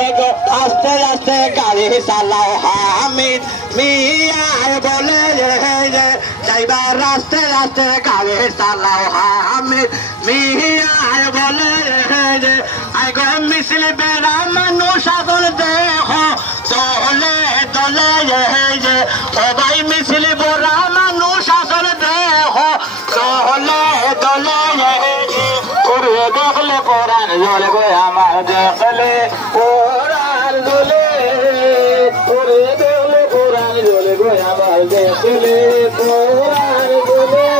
এগো আস্তে আস্তে গাড়ি চালাও হামিদ মিয়ার বলে যাইবার রাস্তে রাস্তে গাড়ি চালাও হামিদ মিয়ার বলে আইগো মিছিল বেড়া মানুষ আগল দেহ দলে দলে সবাই মিছিল বেড়া মানুষ আগল দেহ দলে দলে করে দেখলে কোরআন জলে গো আমার দেখলে কোরআন জলে করে দেখলে কোরআন জলে গো আমার দেখলে কোরআন জলে